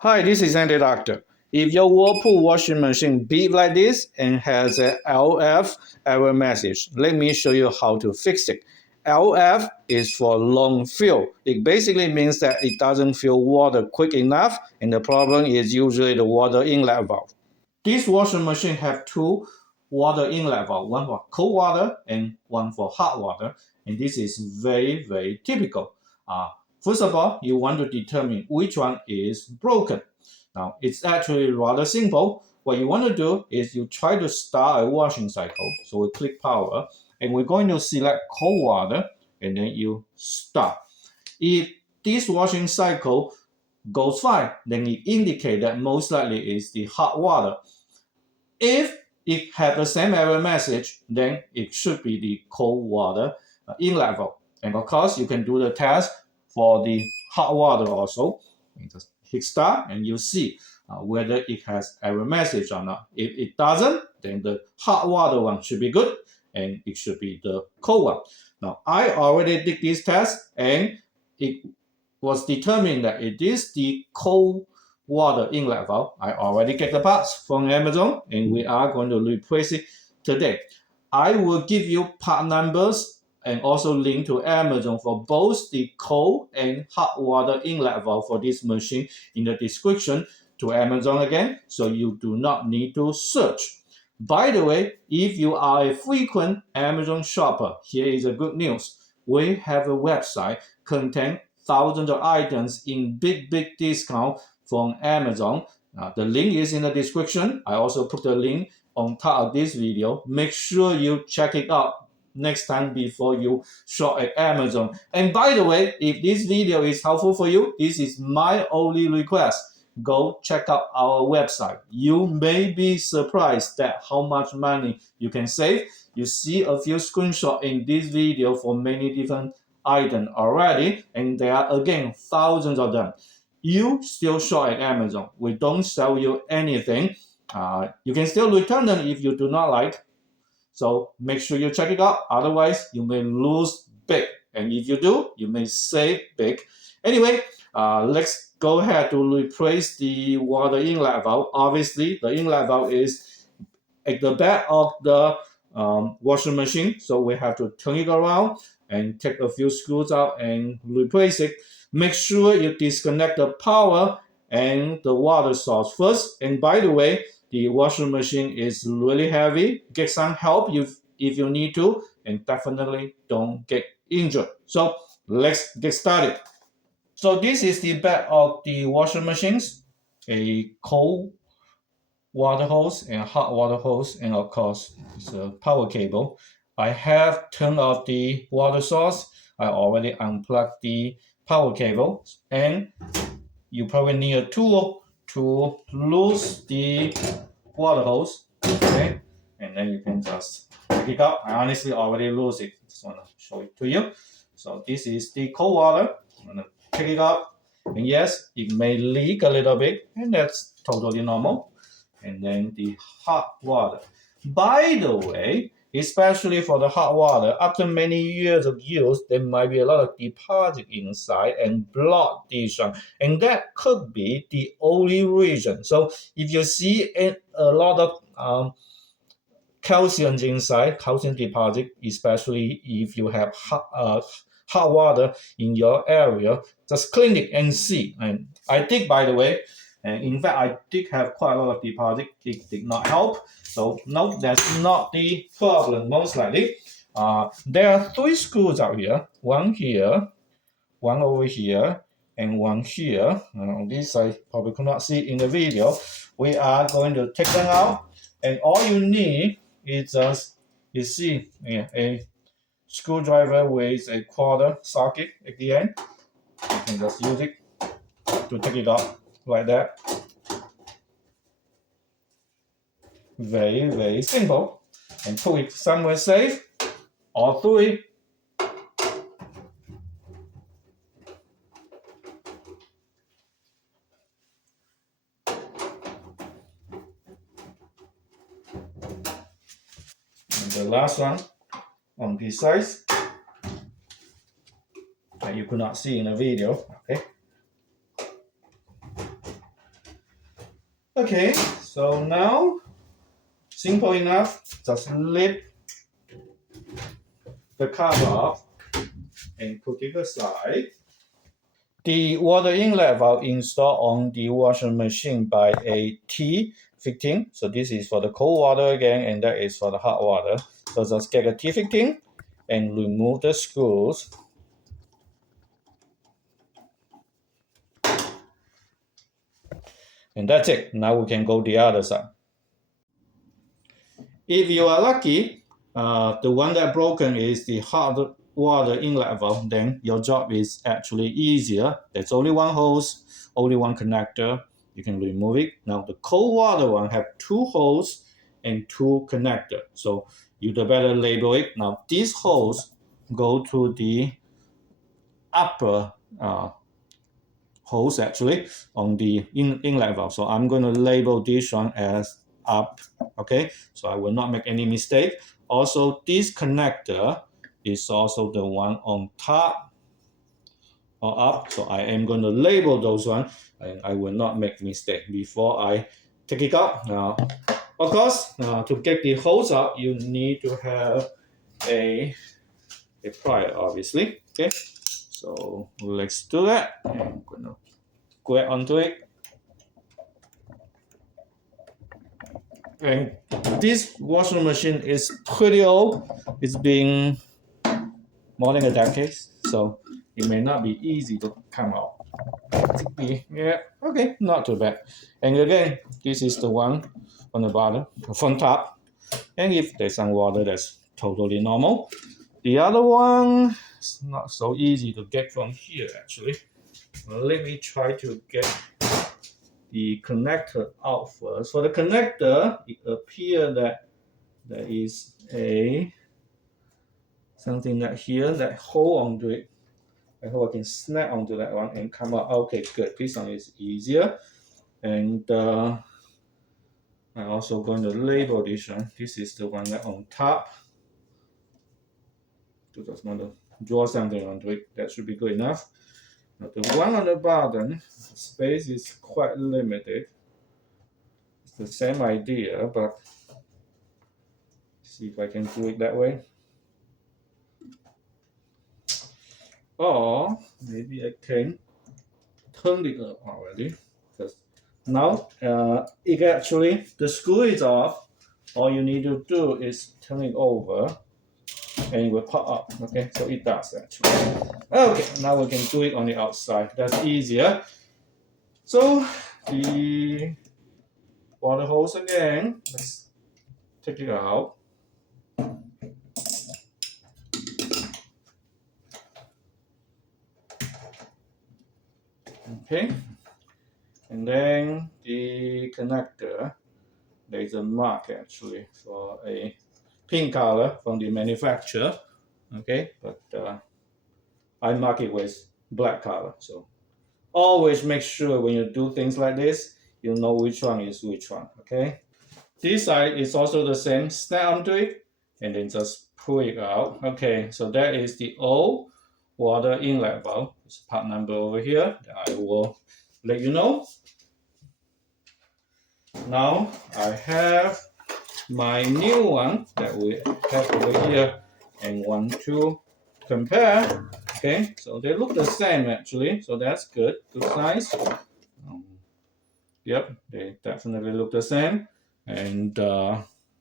Hi, this is Andy Doctor. If your Whirlpool washing machine beep like this and has a LF error message, let me show you how to fix it. LF is for long fill. It basically means that it doesn't fill water quick enough, and the problem is usually the water inlet valve. This washing machine have two water inlet valve, one for cold water and one for hot water, and this is very typical. First of all, you want to determine which one is broken. Now, it's actually rather simple. What you want to do is you try to start a washing cycle. So we click power, and we're going to select cold water, and then you start. If this washing cycle goes fine, then it indicates that most likely is the hot water. If it had the same error message, then it should be the cold water inlet valve. And of course, you can do the test for the hot water also. You just hit start and you see whether it has error message or not. If it doesn't, then the hot water one should be good and it should be the cold one. Now, I already did this test and it was determined that it is the cold water inlet valve. I already get the parts from Amazon and we are going to replace it today. I will give you part numbers and also link to Amazon for both the cold and hot water inlet valve for this machine in the description to Amazon again, so you do not need to search. By the way, if you are a frequent Amazon shopper, here is a good news. We have a website contain thousands of items in big discount from Amazon. The link is in the description. I also put the link on top of this video. Make sure you check it out next time before you shop at Amazon. And by the way, if this video is helpful for you, this is my only request. Go check out our website. You may be surprised at how much money you can save. You see a few screenshots in this video for many different items already, and there are again thousands of them. You still shop at Amazon. We don't sell you anything. You can still return them if you do not like. So make sure you check it out. Otherwise, you may lose big. And if you do, you may save big. Anyway, let's go ahead to replace the water inlet valve. Obviously, the inlet valve is at the back of the washing machine. So we have to turn it around and take a few screws out and replace it. Make sure you disconnect the power and the water source first. And by the way, the washing machine is really heavy. Get some help if you need to, and definitely don't get injured. So let's get started. So this is the back of the washing machines, a cold water hose and hot water hose, and of course it's a power cable. I have turned off the water source. I already unplugged the power cable, and you probably need a tool to loose the water hose. Okay, and then you can just take it out. I honestly already lose it. Just want to show it to you. So this is the cold water. I'm gonna pick it up, and yes, it may leak a little bit, and that's totally normal. And then the hot water. By the way, especially for the hot water, after many years of use, there might be a lot of deposit inside and block this one. And that could be the only reason. So if you see a lot of calcium inside, calcium deposit, especially if you have hot water in your area, just clean it and see. And I did, by the way, and in fact, I did have quite a lot of deposit. It did not help. So no, that's not the problem, most likely. There are three screws out here. One here, one over here, and one here. This I probably could not see in the video. We are going to take them out. And all you need is just, you see, a screwdriver with a quarter socket at the end. You can just use it to take it out like that. Very simple. And put it somewhere safe. All three. And the last one on this side that you could not see in the video. Okay. Okay, so now, simple enough, just lift the cover off and put it aside. The water inlet valve installed on the washing machine by a T fitting. So this is for the cold water again, and that is for the hot water. So just get a T fitting and remove the screws. And that's it. Now we can go the other side. If you are lucky, the one that broken is the hot water inlet valve, then your job is actually easier. There's only one hose, only one connector. You can remove it. Now the cold water one have two holes and two connectors. So you better label it. Now these holes go to the upper holes actually on the inlet valve. So I'm going to label this one as up. Okay, so I will not make any mistake. Also, this connector is also the one on top or up. So I am going to label those one, and I will not make mistake before I take it out. Now, of course, to get the hose out, you need to have a plier, obviously. Okay, so let's do that. I'm gonna grab onto it. And this washing machine is pretty old. It's been more than a decade, so it may not be easy to come out. Yeah, okay, not too bad. And again, this is the one on the bottom, from top. And if there's some water, that's totally normal. The other one is not so easy to get from here, actually. Well, let me try to get the connector out first. For the connector, it appears that there is a something that here that hold onto it. I hope I can snap onto that one and come out. Okay, good. This one is easier. And I'm also going to label this one. This is the one that on top. So just want to draw something onto it. That should be good enough. Now the one on the bottom, the space is quite limited. It's the same idea, but see if I can do it that way. Or maybe I can turn it up already. Because now it actually, the screw is off. All you need to do is turn it over and it will pop up. Okay, so it does actually. Okay, now we can do it on the outside. That's easier. So the water hose again, let's take it out. Okay, and then the connector, there's a mark actually for a pink color from the manufacturer. Okay, but I mark it with black color. So always make sure when you do things like this, you know which one is which one. Okay, this side is also the same. Snap onto it and then just pull it out. Okay, so that is the old water inlet valve. It's part number over here that I will let you know. Now I have my new one that we have over here and want to compare. Okay, so they look the same actually, so that's good. Good size. Yep, they definitely look the same. And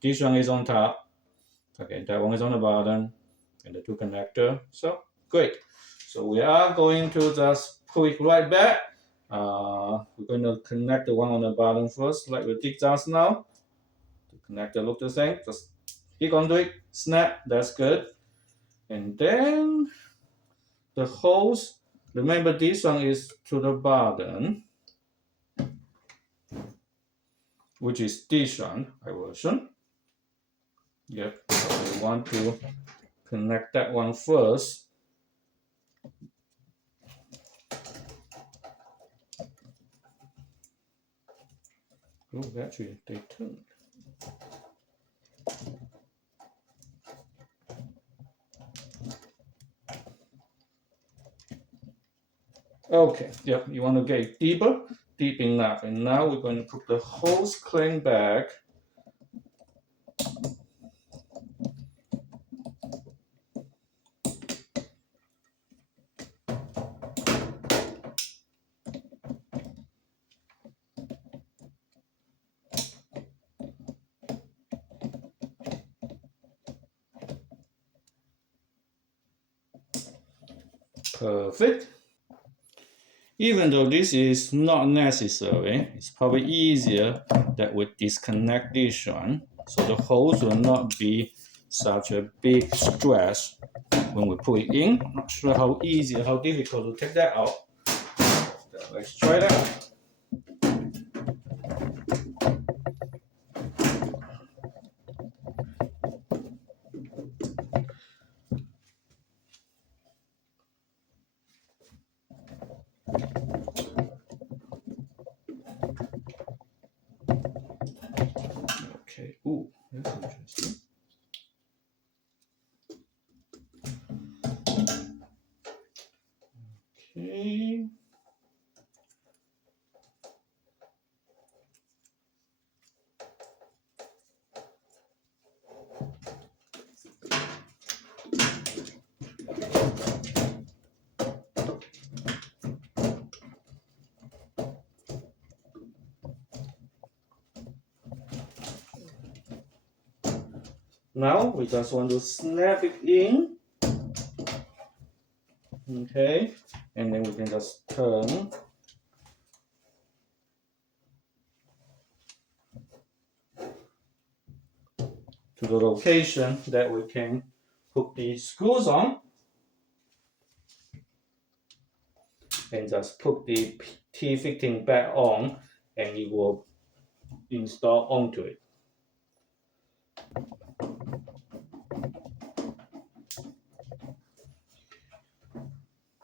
this one is on top. Okay, that one is on the bottom, and the two connector. So great. So we are going to just pull it right back. We're going to connect the one on the bottom first, like we did just now. The connector look the same. Just click onto it, snap. That's good. And then the hose. Remember, this one is to the bottom, which is this one version. Yep. So we want to connect that one first. Oh, actually, they turned. Okay, yep, you want to get deeper. deep enough. And now we're going to put the hose clamp back. Perfect. Even though this is not necessary, it's probably easier that we disconnect this one, so the hose will not be such a big stress when we put it in. Not sure how easy or how difficult to take that out. So let's try that. Okay. Ooh, that's interesting. Okay. Now we just want to snap it in. Okay. And then we can just turn to the location that we can put the screws on, and just put the T-fitting back on, and it will install onto it.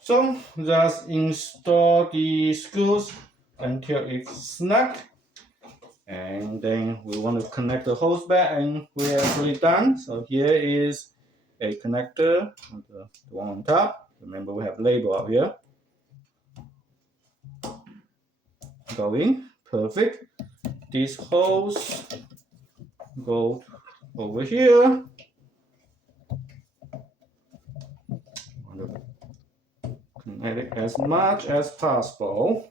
So just install the screws until it's snug, and then we want to connect the hose back, and we're actually done. So here is a connector, the one on top. Remember, we have label up here. Going perfect. This hose go over here. Connect it as much as possible.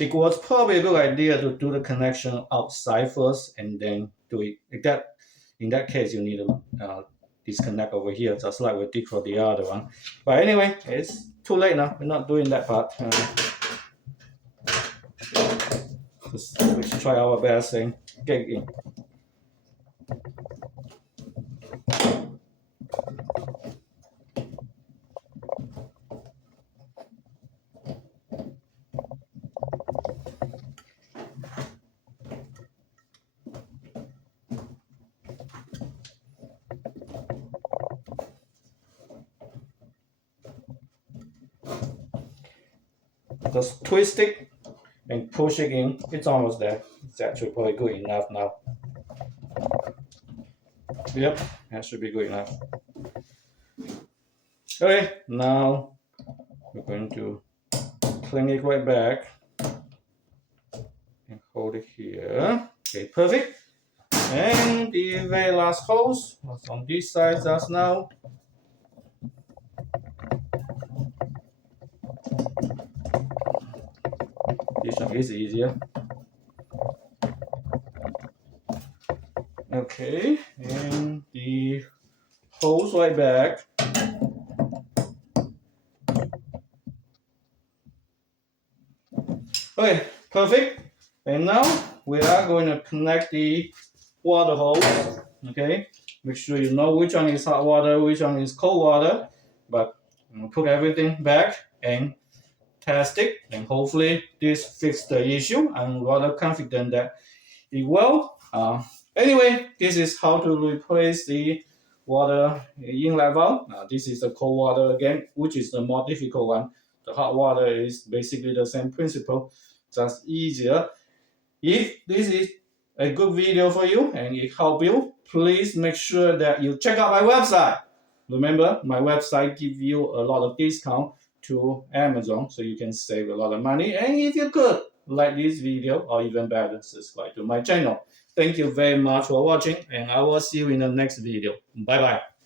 It was probably a good idea to do the connection outside first and then do it. In that case, you need to disconnect over here, just like we did for the other one. But anyway, it's too late now. We're not doing that part. Let's try our best and get it in. Just twist it and push it in. It's almost there. It's actually probably good enough now. Yep, that should be good enough. Okay, now we're going to clean it right back and hold it here. Okay, perfect. And the very last hose was on this side just now. This one is easier. Okay, and the hose right back. Okay, perfect. And now we are going to connect the water hose. Okay, make sure you know which one is hot water, which one is cold water. But put everything back and test it, and hopefully this fixed the issue. I'm rather confident that it will. Anyway, this is how to replace the water inlet valve. This is the cold water again, which is the more difficult one. The hot water is basically the same principle, just easier. If this is a good video for you and it help you, please make sure that you check out my website. Remember, my website gives you a lot of discount to Amazon, so you can save a lot of money. And if you could like this video, or even better, subscribe to my channel. Thank you very much for watching, and I will see you in the next video. Bye bye.